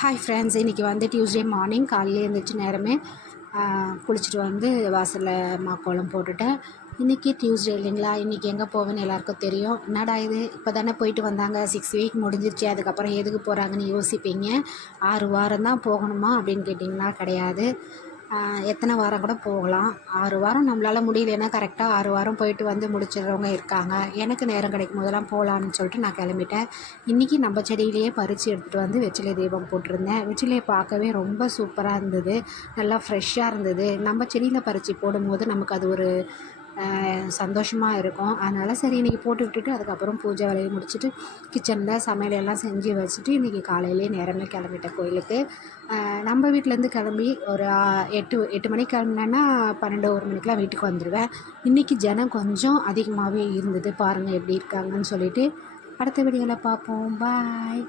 Hi friends, இன்றைக்கி வந்து Tuesday morning காலையில் எழுந்திரிச்சு நேரமே குளிச்சுட்டு வந்து வாசலில் மாக்கோலம் போட்டுட்டேன். இன்றைக்கி டியூஸ்டே இல்லைங்களா, இன்றைக்கி எங்கே போவேன்னு எல்லாேருக்கும் தெரியும். என்னடா இது இப்போ தானே போயிட்டு வந்தாங்க, 6 வீக் முடிஞ்சிருச்சு, அதுக்கப்புறம் எதுக்கு போகிறாங்கன்னு யோசிப்பீங்க. 6 வாரம் தான் போகணுமா அப்படின்னு கேட்டிங்கன்னா கிடையாது. எத்தனை வாரம் கூட போகலாம். 6 வாரம் நம்மளால் முடியலன்னா கரெக்டாக 6 வாரம் போயிட்டு வந்து முடிச்சிடுறவங்க இருக்காங்க. எனக்கு நேரம் கிடைக்கும் போதெல்லாம் போகலான்னு சொல்லிட்டு நான் கிளம்பிட்டேன். இன்றைக்கி நம்ம செடியிலேயே பறித்து எடுத்துகிட்டு வந்து வெற்றிலை தீபம் போட்டிருந்தேன். வெற்றிலையை பார்க்கவே ரொம்ப சூப்பராக இருந்தது, நல்லா ஃப்ரெஷ்ஷாக இருந்தது. நம்ம செடியில் பறித்து போடும்போது நமக்கு அது ஒரு சந்தோஷமாக இருக்கும். அதனால் சரி இன்றைக்கி போட்டு விட்டுட்டு அதுக்கப்புறம் பூஜை வேலையை முடிச்சுட்டு கிச்சனில் சமையலெல்லாம் செஞ்சு வச்சுட்டு இன்றைக்கி காலையிலே நேரமே கிளம்பிட்டேன் கோயிலுக்கு. நம்ம வீட்டிலேருந்து கிளம்பி ஒரு 8 மணிக்கு கிளம்புனேன்னா 12 1 மணிக்கெலாம் வீட்டுக்கு வந்துடுவேன். இன்றைக்கி ஜனம் கொஞ்சம் அதிகமாகவே இருந்தது. பாருங்கள் எப்படி இருக்காங்கன்னு சொல்லிவிட்டு அடுத்த வீடியோவில் பார்ப்போம். பாய்.